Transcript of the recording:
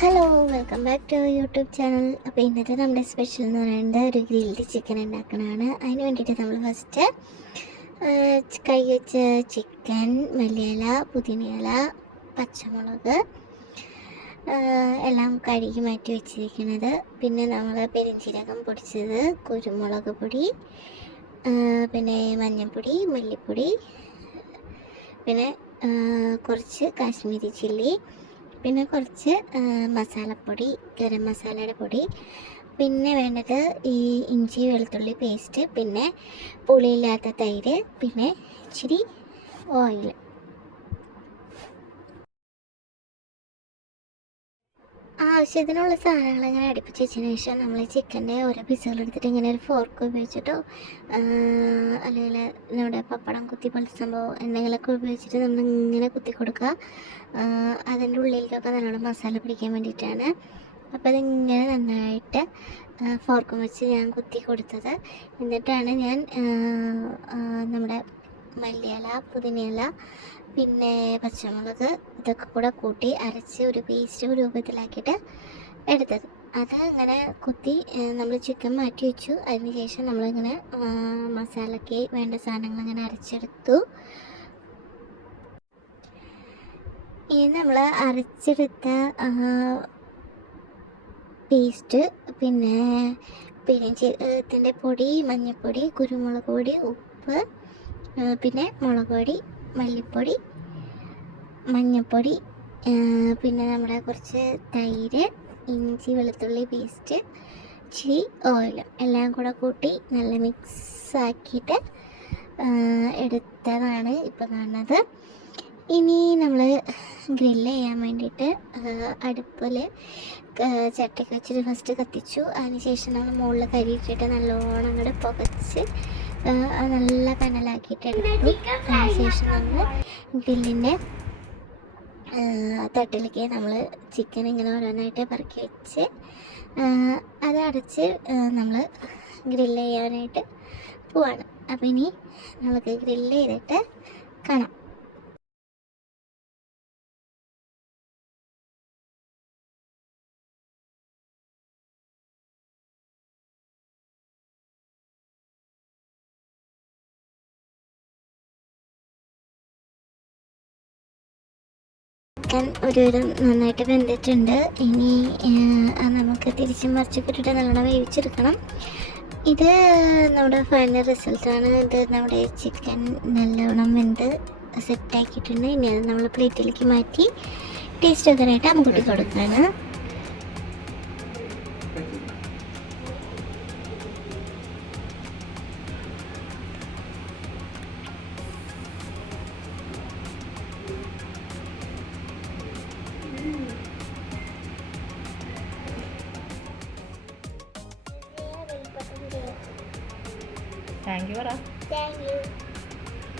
Hello, welcome back to YouTube channel. അപ്പോൾ ഇന്നത്തെ നമ്മുടെ സ്പെഷ്യൽ എന്ന് പറയുന്നത് ഒരു ഗ്രിൽഡ് ചിക്കൻ ഉണ്ടാക്കണതാണ്. അതിന് വേണ്ടിയിട്ട് നമ്മൾ ഫസ്റ്റ് കഴുകി വെച്ച ചിക്കൻ, മല്ലിയില, പുതിനയില, പച്ചമുളക് എല്ലാം കഴുകി മാറ്റി വെച്ചിരിക്കുന്നത്. പിന്നെ നമ്മൾ പെരിഞ്ചീരകം പൊടിച്ചത്, കുരുമുളക് പൊടി, പിന്നെ മഞ്ഞൾപ്പൊടി, മല്ലിപ്പൊടി, പിന്നെ കുറച്ച് കാശ്മീരി ചില്ലി, പിന്നെ കുറച്ച് മസാലപ്പൊടി, ഗരം മസാലയുടെ പൊടി, പിന്നെ വേണ്ടത് ഈ ഇഞ്ചി വെളുത്തുള്ളി പേസ്റ്റ്, പിന്നെ പുളിയില്ലാത്ത തൈര്, പിന്നെ ഇച്ചിരി ഓയിൽ. ആവശ്യത്തിനുള്ള സാധനങ്ങൾ ഇങ്ങനെ അടുപ്പിച്ച് വെച്ചതിന് ശേഷം നമ്മൾ ചിക്കൻ്റെ ഓരോ പീസുകൾ എടുത്തിട്ട് ഇങ്ങനെ ഒരു ഫോർക്ക് ഉപയോഗിച്ചിട്ടോ അല്ലെങ്കിൽ നമ്മുടെ പപ്പടം കുത്തി പോലത്തെ സംഭവം എന്തെങ്കിലുമൊക്കെ ഉപയോഗിച്ചിട്ട് നമ്മൾ ഇങ്ങനെ കുത്തി കൊടുക്കുക. അതിൻ്റെ ഉള്ളിലേക്കൊക്കെ നല്ലോണം മസാല പിടിക്കാൻ വേണ്ടിയിട്ടാണ്. അപ്പോൾ അതിങ്ങനെ നന്നായിട്ട് ഫോർക്കും വെച്ച് ഞാൻ കുത്തി കൊടുത്തത്. എന്നിട്ടാണ് ഞാൻ നമ്മുടെ മല്ലിയില, പുതിനയില, പിന്നെ പച്ചമുളക് ഇതൊക്കെ കൂടെ കൂട്ടി അരച്ച് ഒരു പേസ്റ്റ് രൂപത്തിലാക്കിയിട്ട് എടുത്തത്. അത് അങ്ങനെ കുത്തി നമ്മൾ ചിക്കൻ മാറ്റി വെച്ചു. അതിന് ശേഷം നമ്മളിങ്ങനെ മസാലയ്ക്ക് വേണ്ട സാധനങ്ങൾ ഇങ്ങനെ അരച്ചെടുത്തു. ഇനി നമ്മൾ അരച്ചെടുത്ത പേസ്റ്റ്, പിന്നെ പെരിഞ്ചീരകത്തിൻ്റെ പൊടി, മഞ്ഞൾപ്പൊടി, കുരുമുളക് പൊടി, ഉപ്പ്, പിന്നെ മുളക് പൊടി, മല്ലിപ്പൊടി, മഞ്ഞൾപ്പൊടി, പിന്നെ നമ്മുടെ കുറച്ച് തൈര്, ഇഞ്ചി വെളുത്തുള്ളി പേസ്റ്റ്, ഇച്ചിരി ഓയിൽ എല്ലാം കൂടെ കൂട്ടി നല്ല മിക്സാക്കിയിട്ട് എടുത്തതാണ് ഇപ്പോൾ കാണുന്നത്. ഇനി നമ്മൾ ഗ്രില്ല് ചെയ്യാൻ വേണ്ടിയിട്ട് അടുപ്പിൽ ചട്ടിക്ക് വെച്ചിട്ട് ഫസ്റ്റ് കത്തിച്ചു. അതിനുശേഷം നമ്മൾ മുകളിൽ കരി ഇട്ടിട്ട് നല്ലോണം കൂടെ പുകച്ച് നല്ല കനലാക്കിയിട്ട് എടുത്തു. അതിനുശേഷം നമ്മൾ ഗ്രില്ലിൻ്റെ തട്ടിലേക്ക് നമ്മൾ ചിക്കൻ ഇങ്ങനെ ഓരോന്നായിട്ട് പറക്കി വെച്ച് അത് അടച്ച് നമ്മൾ ഗ്രില്ല് ചെയ്യാനായിട്ട് പോവാണ്. അപ്പോൾ ഇനി നമുക്ക് ഗ്രില്ല് ചെയ്തിട്ട് കാണാം. ചിക്കൻ ഒരുവിധം നന്നായിട്ട് വെന്തിട്ടുണ്ട്. ഇനി നമുക്ക് തിരിച്ചും മറിച്ചൊക്കെ ഇട്ടിട്ട് നല്ലോണം വേവിച്ചെടുക്കണം. ഇത് നമ്മുടെ ഫൈനൽ റിസൾട്ടാണ്. ഇത് നമ്മുടെ ചിക്കൻ നല്ലോണം വെന്ത് സെറ്റാക്കിയിട്ടുണ്ട്. ഇനി അത് നമ്മൾ പ്ലേറ്റിലേക്ക് മാറ്റി ടേസ്റ്റ് വെക്കാനായിട്ട് അമ്മുക്കുട്ടി കൊടുക്കുകയാണ്. താങ്ക് യു പറ. Thank you.